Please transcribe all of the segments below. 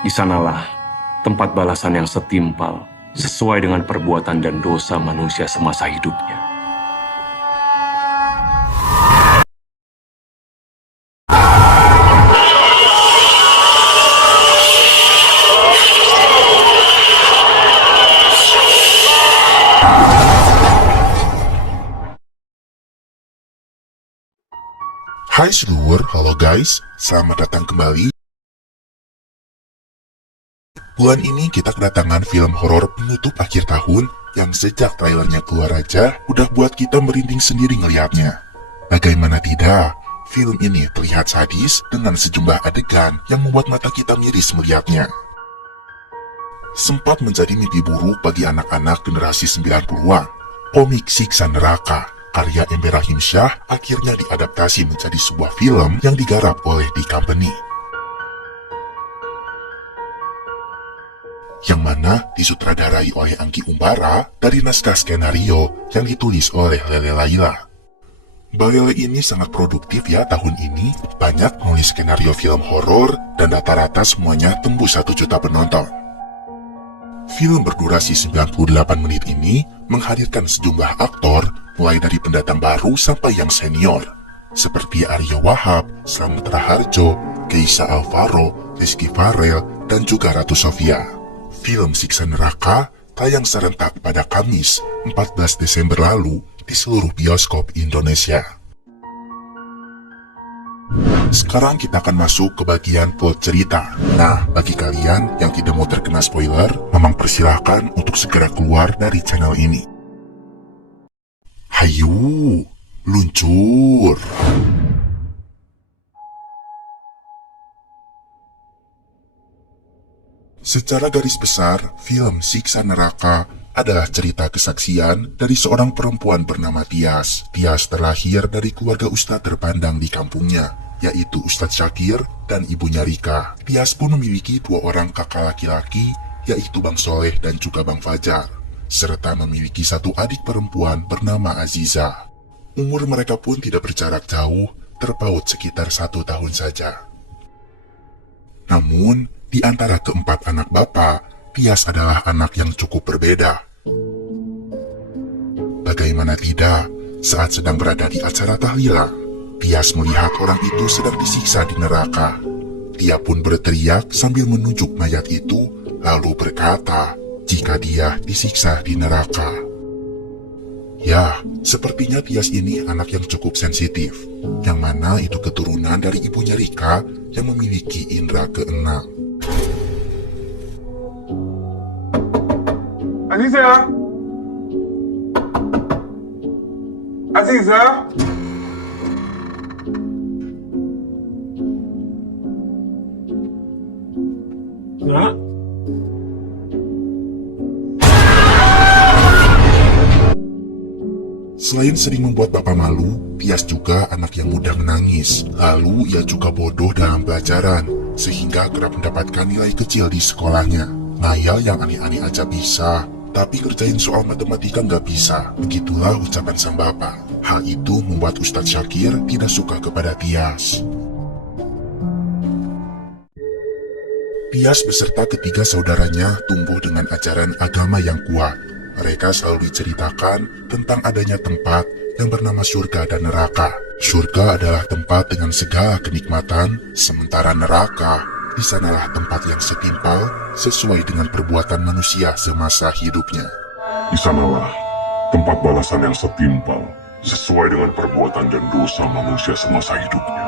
Di sanalah tempat balasan yang setimpal sesuai dengan perbuatan dan dosa manusia semasa hidupnya. Hai seluruh, halo guys, selamat datang kembali. Bulan ini kita kedatangan film horor penutup akhir tahun yang sejak trailernya keluar aja udah buat kita merinding sendiri ngelihatnya. Bagaimana tidak, film ini terlihat sadis dengan sejumlah adegan yang membuat mata kita miris melihatnya. Sempat menjadi mimpi buruk bagi anak-anak generasi 90-an, komik Siksa Neraka karya Ember Rahimsyah akhirnya diadaptasi menjadi sebuah film yang digarap oleh The Company. Yang mana disutradarai oleh Anggi Umbara dari naskah skenario yang ditulis oleh Lele Laila. Mbak Lele ini sangat produktif ya tahun ini, banyak menulis skenario film horor dan rata-rata semuanya tembus 1 juta penonton. Film berdurasi 98 menit ini menghadirkan sejumlah aktor mulai dari pendatang baru sampai yang senior, seperti Aryo Wahab, Slamet Raharjo, Keisa Alvaro, Rizky Farel, dan juga Ratu Sofia. Film Siksa Neraka tayang serentak pada Kamis 14 Desember lalu di seluruh bioskop Indonesia. Sekarang kita akan masuk ke bagian plot cerita. Nah, bagi kalian yang tidak mau terkena spoiler, memang persilahkan untuk segera keluar dari channel ini. Hayu, luncur! Secara garis besar, film Siksa Neraka adalah cerita kesaksian dari seorang perempuan bernama Tias. Tias terlahir dari keluarga ustadz terpandang di kampungnya, yaitu Ustadz Syakir dan ibunya Rika. Tias pun memiliki 2 orang kakak laki-laki, yaitu Bang Soleh dan juga Bang Fajar, serta memiliki 1 adik perempuan bernama Aziza. Umur mereka pun tidak berjarak jauh, terpaut sekitar 1 tahun saja. Namun, di antara keempat anak bapak, Tias adalah anak yang cukup berbeda. Bagaimana tidak, saat sedang berada di acara tahlilan, Tias melihat orang itu sedang disiksa di neraka. Dia pun berteriak sambil menunjuk mayat itu, lalu berkata jika dia disiksa di neraka. Ya, sepertinya Tias ini anak yang cukup sensitif, yang mana itu keturunan dari ibunya Rika yang memiliki indera keenam. Aziza! Aziza! Nak? Selain sering membuat bapak malu, Tias juga anak yang mudah menangis. Lalu ia juga bodoh dalam pelajaran, sehingga kerap mendapatkan nilai kecil di sekolahnya. Ngayal yang aneh-aneh aja bisa, tapi kerjain soal matematika nggak bisa. Begitulah ucapan sang bapak. Hal itu membuat Ustadz Syakir tidak suka kepada Tias. Tias beserta ketiga saudaranya tumbuh dengan ajaran agama yang kuat. Mereka selalu diceritakan tentang adanya tempat yang bernama surga dan neraka. Surga adalah tempat dengan segala kenikmatan, sementara neraka di sanalah tempat yang setimpal sesuai dengan perbuatan manusia semasa hidupnya. Di sanalah tempat balasan yang setimpal sesuai dengan perbuatan dan dosa manusia semasa hidupnya.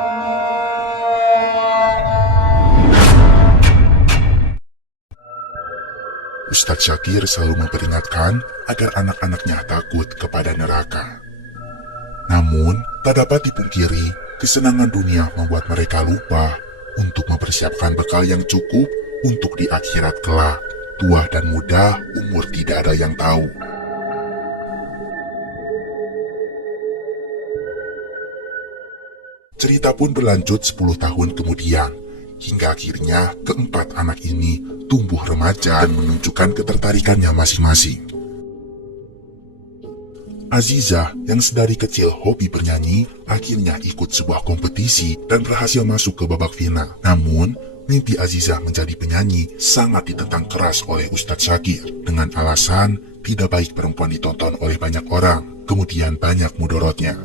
Ustadz Syakir selalu memperingatkan agar anak-anaknya takut kepada neraka. Namun, tak dapat dipungkiri, kesenangan dunia membuat mereka lupa untuk mempersiapkan bekal yang cukup untuk di akhirat kelak. Tua dan muda, umur tidak ada yang tahu. Cerita pun berlanjut 10 tahun kemudian, hingga akhirnya keempat anak ini tumbuh remaja dan menunjukkan ketertarikannya masing-masing. Aziza yang sedari kecil hobi bernyanyi akhirnya ikut sebuah kompetisi dan berhasil masuk ke babak final. Namun, Mimpi Azizah menjadi penyanyi sangat ditentang keras oleh Ustadz Syakir dengan alasan tidak baik perempuan ditonton oleh banyak orang, kemudian banyak mudorotnya.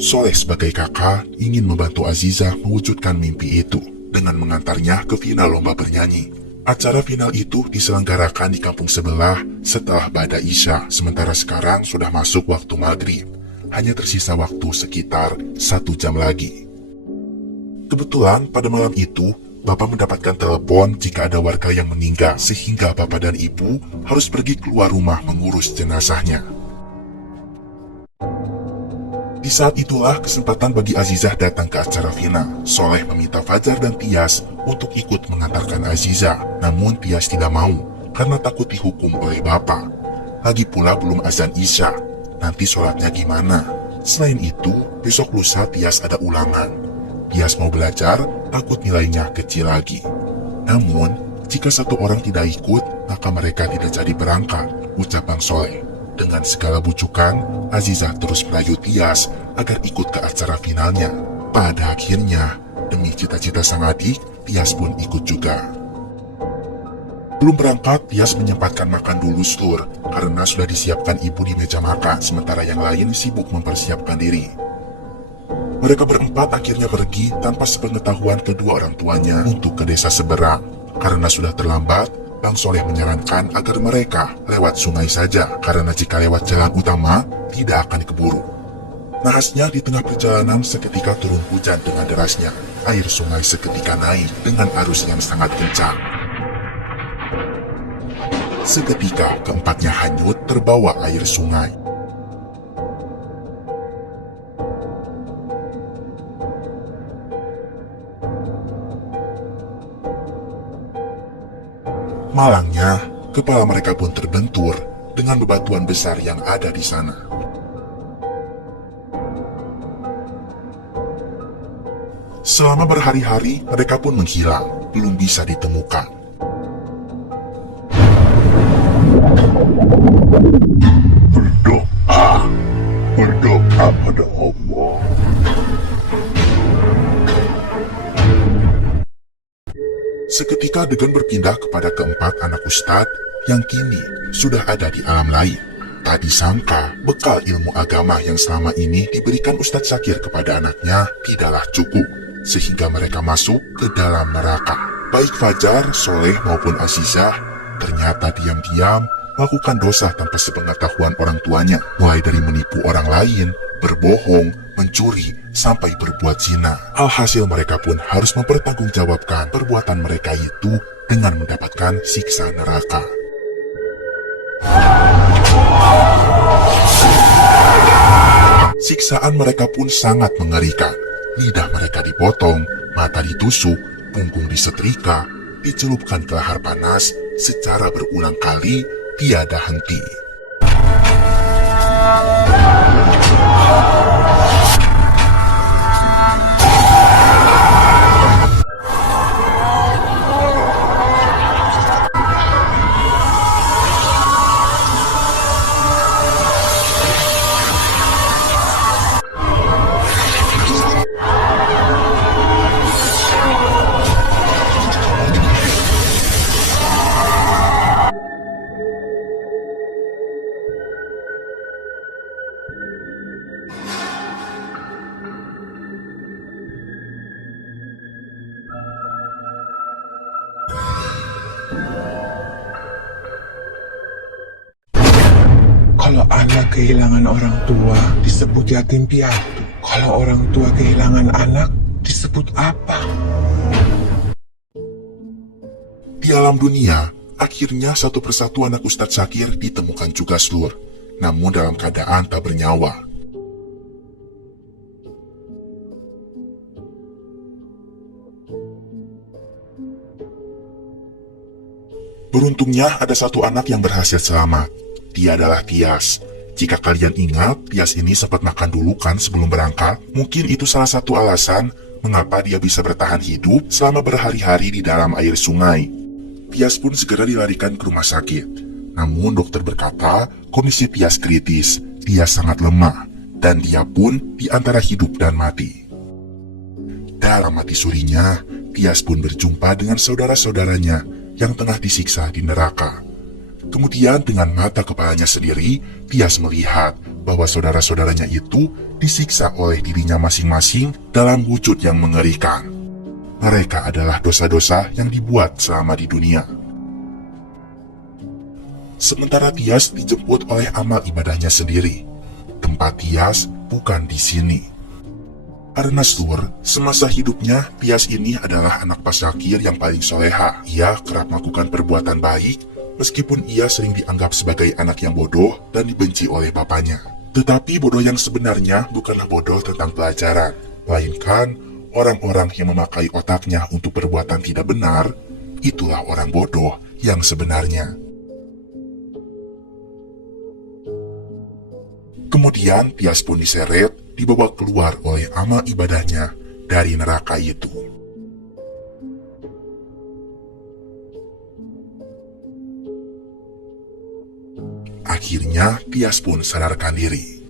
Soleh sebagai kakak ingin membantu Azizah mewujudkan mimpi itu dengan mengantarnya ke final lomba bernyanyi. Acara final itu diselenggarakan di kampung sebelah setelah Ba'da Isya, sementara sekarang sudah masuk waktu maghrib. Hanya tersisa waktu sekitar 1 jam lagi. Kebetulan pada malam itu, Bapak mendapatkan telepon jika ada warga yang meninggal sehingga Bapak dan Ibu harus pergi keluar rumah mengurus jenazahnya. Di saat itulah kesempatan bagi Azizah datang ke acara final. Soleh meminta Fajar dan Tias untuk ikut mengantarkan Azizah, namun Tias tidak mau karena takut dihukum oleh Bapak. Lagi pula belum azan Isya, nanti sholatnya gimana? Selain itu, besok lusa Tias ada ulangan. Tias mau belajar, takut nilainya kecil lagi. Namun, jika satu orang tidak ikut, maka mereka tidak jadi berangkat, ucap Bang Soleh. Dengan segala bujukan, Azizah terus merayu Tias agar ikut ke acara finalnya. Pada akhirnya, demi cita-cita sang adik, Tias pun ikut juga. Belum berangkat, Tias menyempatkan makan dulu seluruh karena sudah disiapkan ibu di meja makan, sementara yang lain sibuk mempersiapkan diri. Mereka berempat akhirnya pergi tanpa sepengetahuan kedua orang tuanya untuk ke desa seberang. Karena sudah terlambat, Bang Soleh menyarankan agar mereka lewat sungai saja, karena jika lewat jalan utama, tidak akan keburu. Nahasnya di tengah perjalanan seketika turun hujan dengan derasnya. Air sungai seketika naik dengan arus yang sangat kencang. Seketika keempatnya hanyut terbawa air sungai. Malangnya, kepala mereka pun terbentur dengan bebatuan besar yang ada di sana. Selama berhari-hari, mereka pun menghilang, belum bisa ditemukan. Berdoa pada Allah. Seketika Degan berpindah kepada keempat anak ustadz yang kini sudah ada di alam lain. Tak disangka, bekal ilmu agama yang selama ini diberikan Ustadz Syakir kepada anaknya tidaklah cukup, sehingga mereka masuk ke dalam neraka. Baik Fajar, Soleh maupun Azizah ternyata diam-diam melakukan dosa tanpa sepengetahuan orang tuanya, mulai dari menipu orang lain, berbohong, mencuri, sampai berbuat zina. Alhasil mereka pun harus mempertanggungjawabkan perbuatan mereka itu dengan mendapatkan siksa neraka. Siksaan mereka pun sangat mengerikan. Lidah mereka dipotong, mata ditusuk, punggung disetrika, dicelupkan ke lahar panas secara berulang kali, tiada henti. Kalau anak kehilangan orang tua, disebut yatim piatu. Kalau orang tua kehilangan anak, disebut apa? Di alam dunia, akhirnya satu persatu anak Ustadz Syakir ditemukan juga seluruh, namun dalam keadaan tak bernyawa. Beruntungnya ada satu anak yang berhasil selamat. Dia adalah Tias. Jika kalian ingat, Tias ini sempat makan dulu kan sebelum berangkat. Mungkin itu salah satu alasan mengapa dia bisa bertahan hidup selama berhari-hari di dalam air sungai. Tias pun segera dilarikan ke rumah sakit. Namun dokter berkata kondisi Tias kritis. Dia sangat lemah dan dia pun di antara hidup dan mati. Dalam mati surinya, Tias pun berjumpa dengan saudara-saudaranya yang tengah disiksa di neraka. Kemudian dengan mata kepalanya sendiri, Tias melihat bahwa saudara-saudaranya itu disiksa oleh dirinya masing-masing dalam wujud yang mengerikan. Mereka adalah dosa-dosa yang dibuat selama di dunia. Sementara Tias dijemput oleh amal ibadahnya sendiri. Tempat Tias bukan di sini. Karena Sur, semasa hidupnya Tias ini adalah anak pasakir yang paling soleha. Ia kerap melakukan perbuatan baik, meskipun ia sering dianggap sebagai anak yang bodoh dan dibenci oleh bapaknya. Tetapi bodoh yang sebenarnya bukanlah bodoh tentang pelajaran, melainkan orang-orang yang memakai otaknya untuk perbuatan tidak benar, itulah orang bodoh yang sebenarnya. Kemudian Tias pun diseret, dibawa keluar oleh amal ibadahnya dari neraka itu. Akhirnya Tias pun sadarkan diri.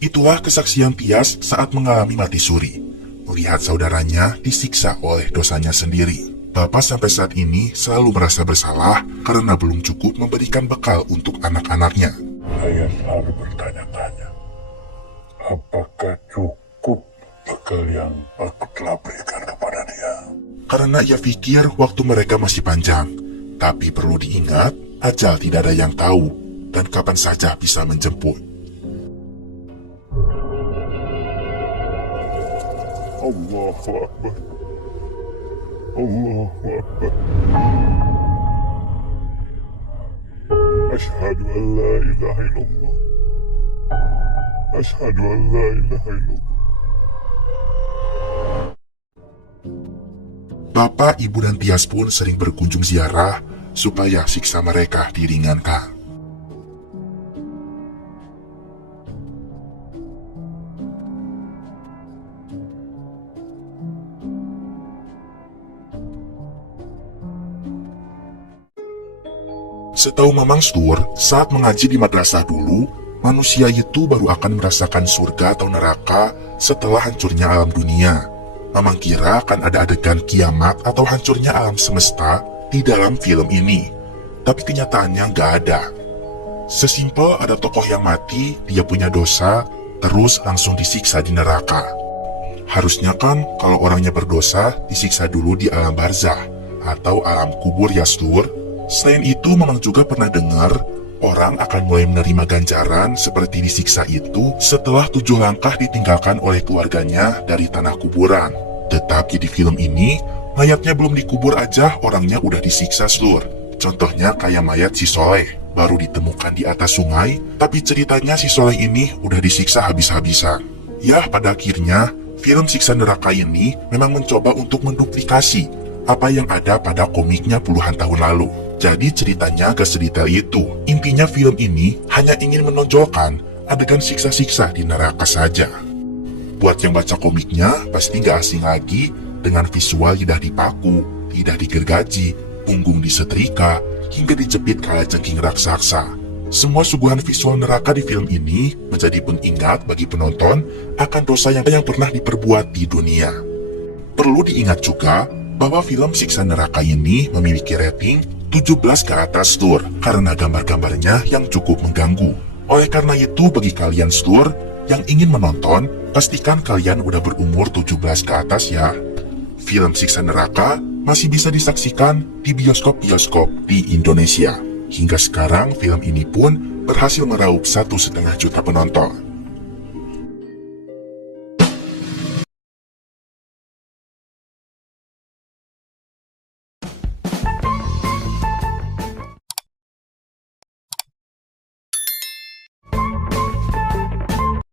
Itulah kesaksian Tias saat mengalami mati suri, melihat saudaranya disiksa oleh dosanya sendiri. Bapak sampai saat ini selalu merasa bersalah karena belum cukup memberikan bekal untuk anak-anaknya. Saya selalu bertanya-tanya, apakah cukup bekal yang aku telah berikan kepada dia? Karena ia pikir waktu mereka masih panjang. Tapi perlu diingat, ajal tidak ada yang tahu, dan kapan saja bisa menjemput. Allahu Akbar. Allahu Akbar. Asyhadu an la ilaha illallah. Asyhadu an la ilaha illallah. Bapak, Ibu, dan Tias pun sering berkunjung ziarah supaya siksa mereka diringankan. Setahu Mamang Stur, saat mengaji di madrasah dulu, manusia itu baru akan merasakan surga atau neraka setelah hancurnya alam dunia. Mamang kira akan ada adegan kiamat atau hancurnya alam semesta di dalam film ini. Tapi kenyataannya nggak ada. Sesimpel ada tokoh yang mati, dia punya dosa, terus langsung disiksa di neraka. Harusnya kan kalau orangnya berdosa, disiksa dulu di alam barzah atau alam kubur ya Stur. Selain itu, Mamang juga pernah dengar orang akan mulai menerima ganjaran seperti disiksa itu setelah 7 langkah ditinggalkan oleh keluarganya dari tanah kuburan. Tetapi di film ini, mayatnya belum dikubur aja orangnya udah disiksa Stur. Contohnya kayak mayat si Soleh, baru ditemukan di atas sungai, tapi ceritanya si Soleh ini udah disiksa habis-habisan. Ya, pada akhirnya, film Siksa Neraka ini memang mencoba untuk menduplikasi apa yang ada pada komiknya puluhan tahun lalu. Jadi ceritanya gak sedetail itu. Intinya film ini hanya ingin menonjolkan adegan siksa-siksa di neraka saja. Buat yang baca komiknya pasti gak asing lagi dengan visual lidah dipaku, lidah digergaji, punggung disetrika, hingga dijepit kalajengking raksasa. Semua suguhan visual neraka di film ini menjadi pengingat bagi penonton akan dosa yang pernah diperbuat di dunia. Perlu diingat juga bahwa film Siksa Neraka ini memiliki rating 17 ke atas Stur karena gambar-gambarnya yang cukup mengganggu. Oleh karena itu, bagi kalian Stur yang ingin menonton, pastikan kalian udah berumur 17 ke atas ya. Film Siksa Neraka masih bisa disaksikan di bioskop-bioskop di Indonesia. Hingga sekarang film ini pun berhasil meraup 1,5 juta penonton.